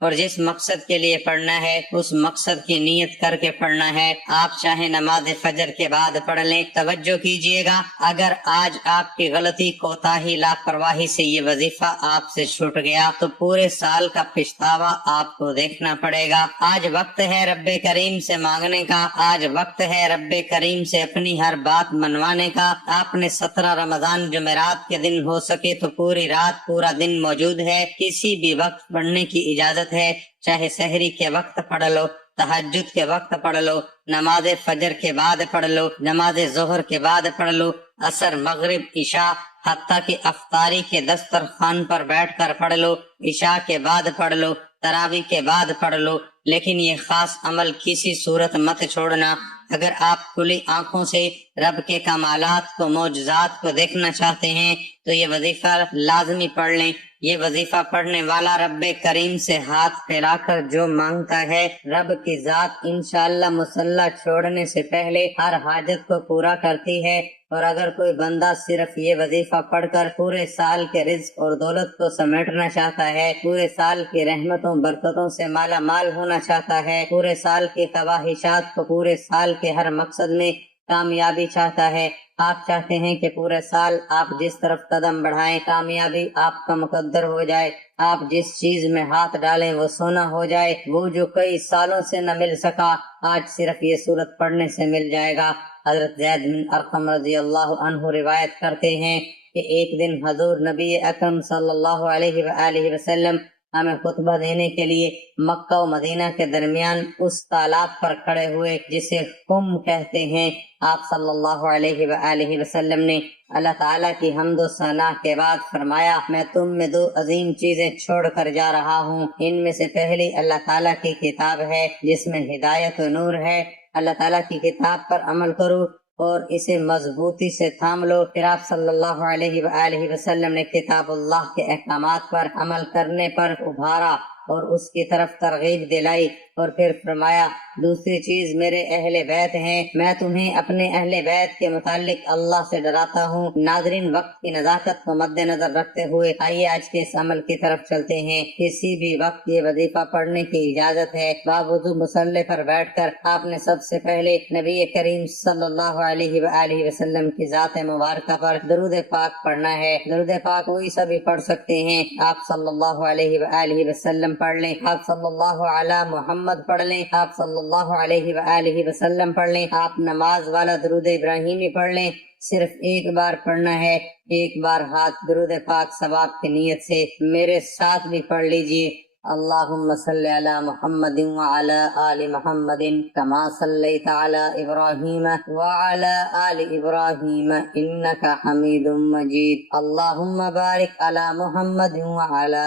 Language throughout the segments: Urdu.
اور جس مقصد کے لیے پڑھنا ہے اس مقصد کی نیت کر کے پڑھنا ہے۔ آپ چاہے نماز فجر کے بعد پڑھ لیں۔ توجہ کیجئے گا، اگر آج آپ کی غلطی، کوتاہی، لاپرواہی سے یہ وظیفہ آپ سے چھوٹ گیا تو پورے سال کا پچھتاوا آپ کو دیکھنا پڑے گا۔ آج وقت ہے رب کریم سے مانگنے کا، آج وقت ہے رب کریم سے اپنی ہر بات منوانے کا۔ آپ نے 17 رمضان جمعرات کے دن ہو سکے تو پوری رات پورا دن موجود ہے، کسی بھی وقت پڑھنے کی اجازت ہے، چاہے سحری کے وقت پڑھ لو، تہجد کے وقت پڑھ لو، نماز فجر کے بعد پڑھ لو، نماز ظہر کے بعد پڑھ لو، عصر، مغرب، عشاء، حتیٰ کہ افطاری کے دسترخوان پر بیٹھ کر پڑھ لو، عشاء کے بعد پڑھ لو، تراویح کے بعد پڑھ لو، لیکن یہ خاص عمل کسی صورت مت چھوڑنا۔ اگر آپ کھلی آنکھوں سے رب کے کمالات کو، معجزات کو دیکھنا چاہتے ہیں تو یہ وظیفہ لازمی پڑھ لیں۔ یہ وظیفہ پڑھنے والا رب کریم سے ہاتھ پھیلا کر جو مانگتا ہے، رب کی ذات انشاءاللہ مصلی چھوڑنے سے پہلے ہر حاجت کو پورا کرتی ہے۔ اور اگر کوئی بندہ صرف یہ وظیفہ پڑھ کر پورے سال کے رزق اور دولت کو سمیٹنا چاہتا ہے، پورے سال کی رحمتوں برکتوں سے مالا مال ہونا چاہتا ہے، پورے سال کی خواہشات کو، پورے سال کے ہر مقصد میں کامیابی چاہتا ہے، آپ چاہتے ہیں کہ پورے سال آپ جس طرف قدم بڑھائیں کامیابی آپ کا مقدر ہو جائے، آپ جس چیز میں ہاتھ ڈالیں وہ سونا ہو جائے، وہ جو کئی سالوں سے نہ مل سکا آج صرف یہ صورت پڑھنے سے مل جائے گا۔ حضرت زید بن ارقم رضی اللہ عنہ روایت کرتے ہیں کہ ایک دن حضور نبی اکرم صلی اللہ علیہ وآلہ وسلم ہمیں خطبہ دینے کے لیے مکہ و مدینہ کے درمیان اس تالاب پر کھڑے ہوئے جسے قم کہتے ہیں۔ آپ صلی اللہ علیہ وآلہ وسلم نے اللہ تعالیٰ کی حمد و ثنا کے بعد فرمایا، میں تم میں دو عظیم چیزیں چھوڑ کر جا رہا ہوں، ان میں سے پہلی اللہ تعالیٰ کی کتاب ہے جس میں ہدایت و نور ہے، اللہ تعالیٰ کی کتاب پر عمل کرو اور اسے مضبوطی سے تھام لو۔ پھر آپ صلی اللہ علیہ وآلہ وسلم نے کتاب اللہ کے احکامات پر عمل کرنے پر ابھارا اور اس کی طرف ترغیب دلائی، اور پھر فرمایا دوسری چیز میرے اہل بیت ہیں، میں تمہیں اپنے اہل بیت کے متعلق اللہ سے ڈراتا ہوں۔ ناظرین، وقت کی نزاکت کو مد نظر رکھتے ہوئے آئیے آج کے اس عمل کی طرف چلتے ہیں۔ کسی بھی وقت یہ وظیفہ پڑھنے کی اجازت ہے۔ باوضو مصلی پر بیٹھ کر آپ نے سب سے پہلے نبی کریم صلی اللہ علیہ وآلہ وسلم کی ذات مبارکہ پر درود پاک پڑھنا ہے۔ درود پاک وہی سبھی پڑھ سکتے ہیں، آپ صلی اللہ علیہ وآلہ وسلم پڑھ لیں، آپ صلی اللہ علی محمد پڑھ لیں، آپ صلی اللہ علیہ وآلہ وسلم پڑھ لیں، آپ نماز والا درود ابراہیمی پڑھ لیں۔ صرف ایک بار پڑھنا ہے، ایک بار ہاتھ درود پاک ثواب کی نیت سے میرے ساتھ بھی پڑھ لیجئے۔ اللہم صلی علی محمد وعلی آل محمد کما صلیت علی ابراہیم وعلی آل ابراہیم انک حمید مجید۔ اللہم بارک علی محمد وعلی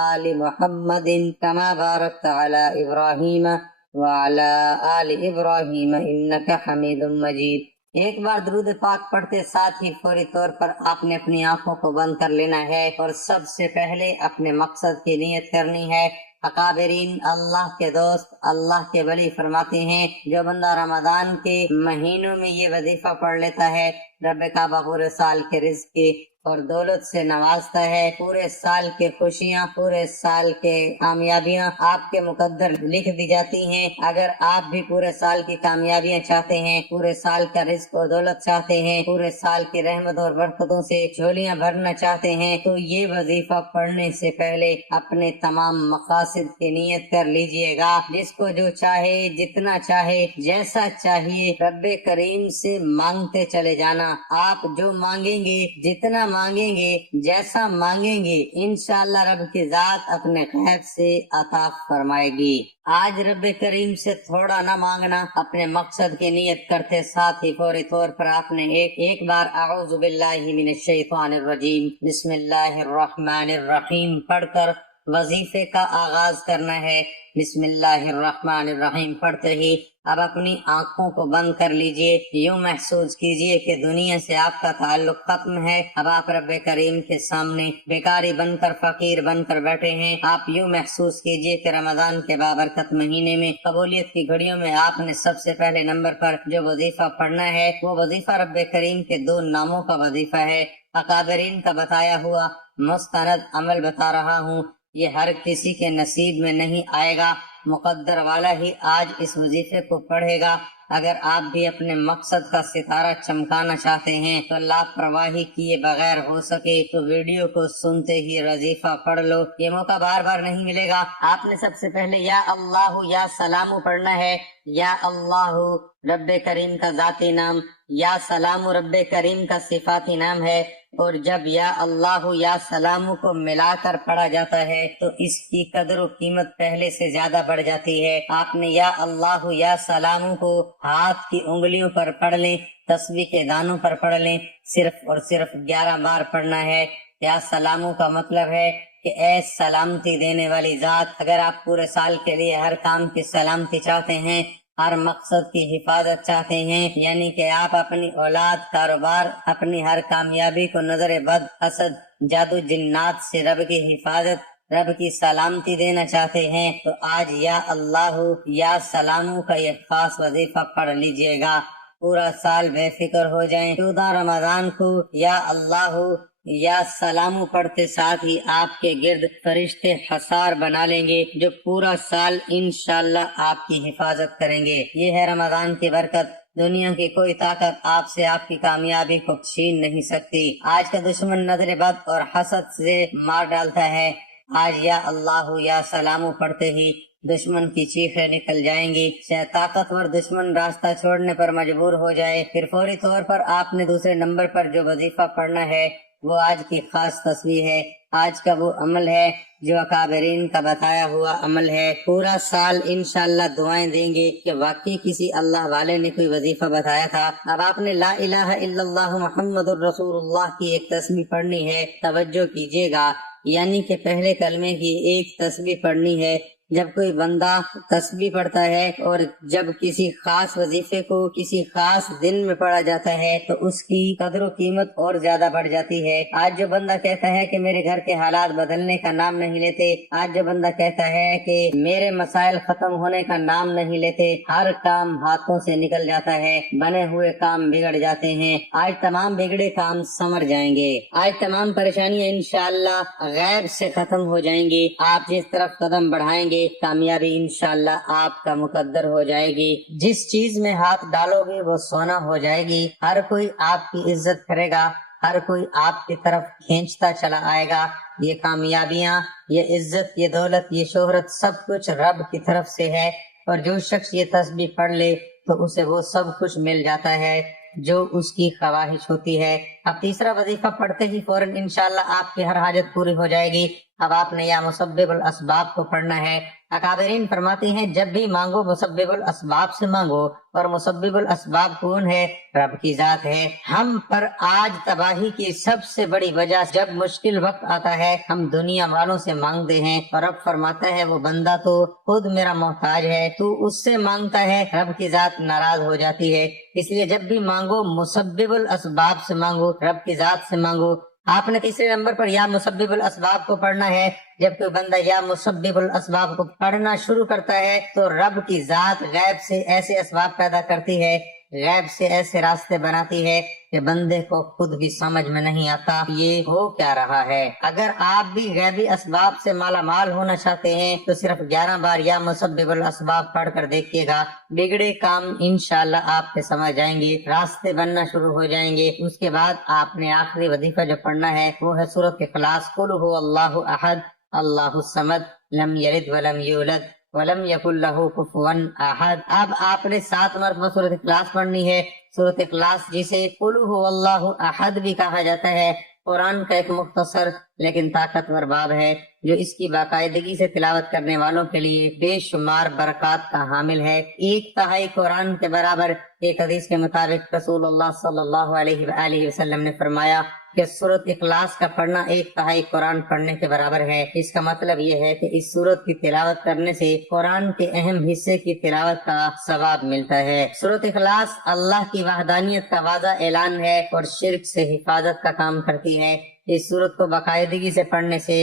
آل محمد کما بارکت علی ابراہیم وعلی آل ابراہیم انک حمید مجید۔ ایک بار درود پاک پڑھتے ساتھ ہی فوری طور پر آپ نے اپنی آنکھوں کو بند کر لینا ہے اور سب سے پہلے اپنے مقصد کی نیت کرنی ہے۔ اکابرین، اللہ کے دوست، اللہ کے ولی فرماتے ہیں جو بندہ رمضان کے مہینوں میں یہ وظیفہ پڑھ لیتا ہے، رب کعبہ پورے سال کے رزق کی اور دولت سے نوازتا ہے، پورے سال کے خوشیاں، پورے سال کے کامیابیاں آپ کے مقدر لکھ دی جاتی ہیں۔ اگر آپ بھی پورے سال کی کامیابیاں چاہتے ہیں، پورے سال کا رزق اور دولت چاہتے ہیں، پورے سال کی رحمت اور برکتوں سے جھولیاں بھرنا چاہتے ہیں تو یہ وظیفہ پڑھنے سے پہلے اپنے تمام مقاصد کی نیت کر لیجئے گا۔ جس کو جو چاہے، جتنا چاہے، جیسا چاہیے، رب کریم سے مانگتے چلے جانا۔ آپ جو مانگیں گے، جتنا مانگیں گے، جیسا مانگیں گے، انشاءاللہ رب کی ذات اپنے غیب سے عطا فرمائے گی۔ آج رب کریم سے تھوڑا نہ مانگنا، اپنے مقصد کی نیت کرتے ساتھ ہی فوری طور پر آپ نے ایک بار اعوذ باللہ من الشیطان الرجیم بسم اللہ الرحمن الرحیم پڑھ کر وظیفے کا آغاز کرنا ہے۔ بسم اللہ الرحمن الرحیم پڑھتے ہی اب اپنی آنکھوں کو بند کر لیجئے، یوں محسوس کیجئے کہ دنیا سے آپ کا تعلق ختم ہے، اب آپ رب کریم کے سامنے بیکاری بن کر، فقیر بن کر بیٹھے ہیں۔ آپ یوں محسوس کیجئے کہ رمضان کے بابرکت مہینے میں، قبولیت کی گھڑیوں میں آپ نے سب سے پہلے نمبر پر جو وظیفہ پڑھنا ہے وہ وظیفہ رب کریم کے دو ناموں کا وظیفہ ہے۔ اکابرین کا بتایا ہوا مستند عمل بتا رہا ہوں۔ یہ ہر کسی کے نصیب میں نہیں آئے گا، مقدر والا ہی آج اس وظیفے کو پڑھے گا۔ اگر آپ بھی اپنے مقصد کا ستارہ چمکانا چاہتے ہیں تو لاپرواہی کیے بغیر ہو سکے تو ویڈیو کو سنتے ہی وظیفہ پڑھ لو، یہ موقع بار بار نہیں ملے گا۔ آپ نے سب سے پہلے یا اللہ یا سلام پڑھنا ہے۔ یا اللہ رب کریم کا ذاتی نام، یا سلام رب کریم کا صفاتی نام ہے، اور جب یا اللہ یا سلام کو ملا کر پڑھا جاتا ہے تو اس کی قدر و قیمت پہلے سے زیادہ بڑھ جاتی ہے۔ آپ نے یا اللہ یا سلام کو ہاتھ کی انگلیوں پر پڑھ لیں، تسبیح کے دانوں پر پڑھ لیں، صرف اور صرف 11 بار پڑھنا ہے۔ یا سلام کا مطلب ہے کہ اے سلامتی دینے والی ذات، اگر آپ پورے سال کے لیے ہر کام کی سلامتی چاہتے ہیں، ہر مقصد کی حفاظت چاہتے ہیں، یعنی کہ آپ اپنی اولاد، کاروبار، اپنی ہر کامیابی کو نظر بد، حسد، جادو، جنات سے رب کی حفاظت، رب کی سلامتی دینا چاہتے ہیں، تو آج یا اللہ یا سلام کا یہ خاص وظیفہ پڑھ لیجئے گا۔ پورا سال بے فکر ہو جائیں۔ 14 رمضان کو یا اللہ یا سلام پڑھتے ساتھ ہی آپ کے گرد فرشتے حصار بنا لیں گے جو پورا سال انشاءاللہ آپ کی حفاظت کریں گے۔ یہ ہے رمضان کی برکت۔ دنیا کی کوئی طاقت آپ سے آپ کی کامیابی کو چھین نہیں سکتی۔ آج کا دشمن نظر بد اور حسد سے مار ڈالتا ہے۔ آج یا اللہ یا سلام پڑھتے ہی دشمن کی چیخیں نکل جائیں گی۔ شاید طاقتور دشمن راستہ چھوڑنے پر مجبور ہو جائے، پھر فوری طور پر آپ نے دوسرے نمبر پر جو وظیفہ پڑھنا ہے وہ آج کی خاص تصویر ہے۔ آج کا وہ عمل ہے جو اکابرین کا بتایا ہوا عمل ہے۔ پورا سال انشاءاللہ دعائیں دیں گے کہ واقعی کسی اللہ والے نے کوئی وظیفہ بتایا تھا۔ اب آپ نے لا الہ الا اللہ محمد الرسول اللہ کی ایک تسبیح پڑھنی ہے۔ توجہ کیجیے گا، یعنی کہ پہلے کلمے کی ایک تسبیح پڑھنی ہے۔ جب کوئی بندہ تسبیح پڑھتا ہے اور جب کسی خاص وظیفے کو کسی خاص دن میں پڑھا جاتا ہے تو اس کی قدر و قیمت اور زیادہ بڑھ جاتی ہے۔ آج جو بندہ کہتا ہے کہ میرے گھر کے حالات بدلنے کا نام نہیں لیتے، آج جو بندہ کہتا ہے کہ میرے مسائل ختم ہونے کا نام نہیں لیتے، ہر کام ہاتھوں سے نکل جاتا ہے، بنے ہوئے کام بگڑ جاتے ہیں، آج تمام بگڑے کام سنور جائیں گے، آج تمام پریشانیاں انشاءاللہ غیب سے ختم ہو جائیں گی۔ آپ جس طرف قدم بڑھائیں گے کامیابی انشاءاللہ آپ کا مقدر ہو جائے گی۔ جس چیز میں ہاتھ ڈالو گے وہ سونا ہو جائے گی۔ ہر کوئی آپ کی عزت کرے گا، ہر کوئی آپ کی طرف کھینچتا چلا آئے گا۔ یہ کامیابیاں، یہ عزت، یہ دولت، یہ شہرت سب کچھ رب کی طرف سے ہے، اور جو شخص یہ تسبیح پڑھ لے تو اسے وہ سب کچھ مل جاتا ہے جو اس کی خواہش ہوتی ہے۔ اب تیسرا وظیفہ پڑھتے ہی فوراً انشاءاللہ آپ کی ہر حاجت پوری ہو جائے گی۔ اب آپ نے یا مسبب الاسباب کو پڑھنا ہے۔ اکابرین فرماتے ہیں جب بھی مانگو مسبب الاسباب سے مانگو، اور مسبب الاسباب کون ہے؟ رب کی ذات ہے۔ ہم پر آج تباہی کی سب سے بڑی وجہ، جب مشکل وقت آتا ہے ہم دنیا والوں سے مانگتے ہیں، اور رب فرماتا ہے وہ بندہ تو خود میرا محتاج ہے، تو اس سے مانگتا ہے، رب کی ذات ناراض ہو جاتی ہے۔ اس لیے جب بھی مانگو مسبب الاسباب سے مانگو، رب کی ذات سے مانگو۔ آپ نے تیسرے نمبر پر یا مسبب الاسباب کو پڑھنا ہے۔ جب کوئی بندہ یا مسبب الاسباب کو پڑھنا شروع کرتا ہے تو رب کی ذات غیب سے ایسے اسباب پیدا کرتی ہے، غیب سے ایسے راستے بناتی ہے کہ بندے کو خود بھی سمجھ میں نہیں آتا یہ ہو کیا رہا ہے۔ اگر آپ بھی غیبی اسباب سے مالا مال ہونا چاہتے ہیں تو صرف 11 بار یا مسبب الاسباب پڑھ کر دیکھیے گا، بگڑے کام انشاءاللہ آپ کے سمجھ جائیں گے، راستے بننا شروع ہو جائیں گے۔ اس کے بعد آپ نے آخری وظیفہ جو پڑھنا ہے وہ ہے سورۃ اخلاص، قل هو اللہ احد اللہ الصمد لم یلد ولم یولد ولم یکن لہ کفوا احد۔ اب آپ نے 7 مرتبہ سورۃ اخلاص پڑھنی ہے۔ سورۃ اخلاص جسے قل هو اللہ احد بھی کہا جاتا ہے، قرآن کا ایک مختصر لیکن طاقتور باب ہے جو اس کی باقاعدگی سے تلاوت کرنے والوں کے لیے بے شمار برکات کا حامل ہے۔ 1/3 قرآن کے برابر ایک حدیث کے مطابق رسول اللہ صلی اللہ علیہ وآلہ وسلم نے فرمایا کہ سورۃ اخلاص کا پڑھنا 1/3 قرآن پڑھنے کے برابر ہے۔ اس کا مطلب یہ ہے کہ اس سورت کی تلاوت کرنے سے قرآن کے اہم حصے کی تلاوت کا ثواب ملتا ہے۔ سورۃ اخلاص اللہ کی وحدانیت کا واضح اعلان ہے اور شرک سے حفاظت کا کام کرتی ہے۔ اس سورت کو باقاعدگی سے پڑھنے سے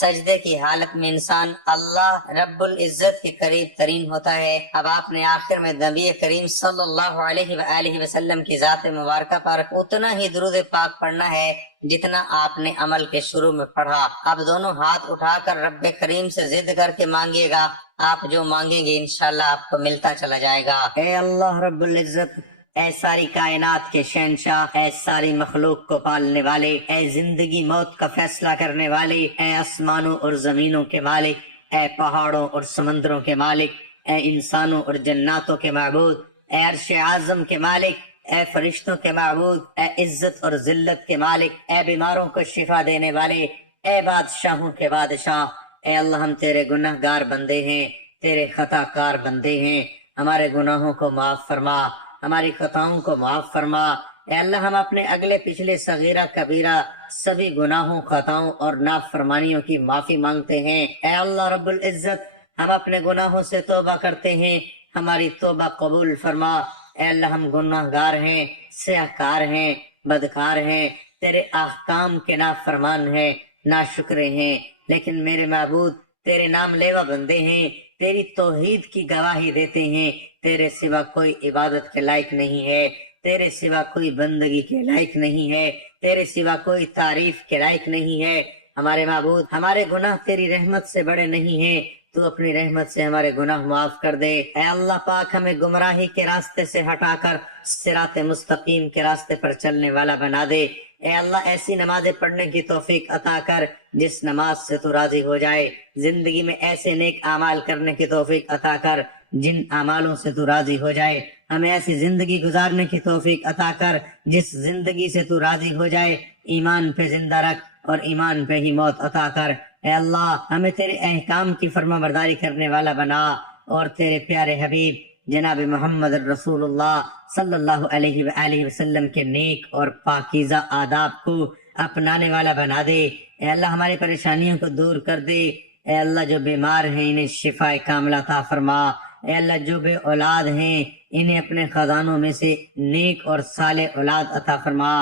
سجدے کی حالت میں انسان اللہ رب العزت کے قریب ترین ہوتا ہے۔ اب آپ نے آخر میں نبی کریم صلی اللہ علیہ وآلہ وسلم کی ذات مبارکہ پر اتنا ہی درود پاک پڑھنا ہے جتنا آپ نے عمل کے شروع میں پڑھا۔ اب دونوں ہاتھ اٹھا کر رب کریم سے ضد کر کے مانگیے گا، آپ جو مانگیں گے انشاءاللہ آپ کو ملتا چلا جائے گا۔ اے اللہ رب العزت، اے ساری کائنات کے شہنشاہ، اے ساری مخلوق کو پالنے والے، اے زندگی موت کا فیصلہ کرنے والے، اے آسمانوں اور زمینوں کے مالک، اے پہاڑوں اور سمندروں کے مالک، اے انسانوں اور جناتوں کے معبود، اے عرش اعظم کے مالک، اے فرشتوں کے معبود، اے عزت اور ذلت کے مالک، اے بیماروں کو شفا دینے والے، اے بادشاہوں کے بادشاہ، اے اللہ ہم تیرے گناہ گار بندے ہیں، تیرے خطا کار بندے ہیں، ہمارے گناہوں کو معاف فرما، ہماری خطاؤں کو معاف فرما۔ اے اللہ ہم اپنے اگلے پچھلے صغیرہ کبیرہ سبھی گناہوں، خطاؤں اور نافرمانیوں کی معافی مانگتے ہیں۔ اے اللہ رب العزت، ہم اپنے گناہوں سے توبہ کرتے ہیں، ہماری توبہ قبول فرما۔ اے اللہ ہم گناہ گار ہیں، سیاہ کار ہیں، بدکار ہیں، تیرے احکام کے نافرمان ہیں، ناشکرے ہیں، لیکن میرے معبود تیرے نام لیوا بندے ہیں، تیری توحید کی گواہی دیتے ہیں۔ تیرے سوا کوئی عبادت کے لائق نہیں ہے، تیرے سوا کوئی بندگی کے لائق نہیں ہے، تیرے سوا کوئی تعریف کے لائق نہیں ہے۔ ہمارے معبود، ہمارے گناہ تیری رحمت سے بڑے نہیں ہیں، تو اپنی رحمت سے ہمارے گناہ معاف کر دے۔ اے اللہ پاک، ہمیں گمراہی کے راستے سے ہٹا کر صراط مستقیم کے راستے پر چلنے والا بنا دے۔ اے اللہ ایسی نمازیں پڑھنے کی توفیق عطا کر جس نماز سے تو راضی ہو جائے، زندگی میں ایسے نیک اعمال کرنے کی توفیق عطا کر جن اعمالوں سے تو راضی ہو جائے، ہمیں ایسی زندگی گزارنے کی توفیق عطا کر جس زندگی سے تو راضی ہو جائے، ایمان پہ زندہ رکھ اور ایمان پہ ہی موت عطا کر۔ اے اللہ ہمیں تیرے احکام کی فرما برداری کرنے والا بنا، اور تیرے پیارے حبیب جناب محمد رسول اللہ صلی اللہ علیہ وآلہ وسلم کے نیک اور پاکیزہ آداب کو اپنانے والا بنا دے۔ اے اللہ ہماری پریشانیوں کو دور کر دے۔ اے اللہ جو بیمار ہیں انہیں شفا کاملہ عطا فرما۔ اے اللہ جو بے اولاد ہیں انہیں اپنے خزانوں میں سے نیک اور صالح اولاد عطا فرما۔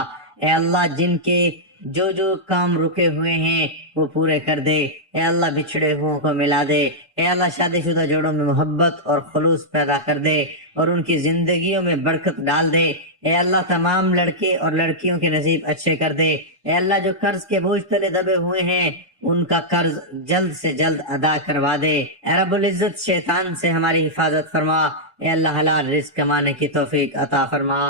اے اللہ جن کے جو کام رکے ہوئے ہیں وہ پورے کر دے۔ اے اللہ بچھڑے ہوں کو ملا دے۔ اے اللہ شادی شدہ جوڑوں میں محبت اور خلوص پیدا کر دے اور ان کی زندگیوں میں برکت ڈال دے۔ اے اللہ تمام لڑکے اور لڑکیوں کے نصیب اچھے کر دے۔ اے اللہ جو قرض کے بوجھ تلے دبے ہوئے ہیں ان کا قرض جلد سے جلد ادا کروا دے۔ اے رب العزت شیطان سے ہماری حفاظت فرما۔ اے اللہ حلال رزق کمانے کی توفیق عطا فرما۔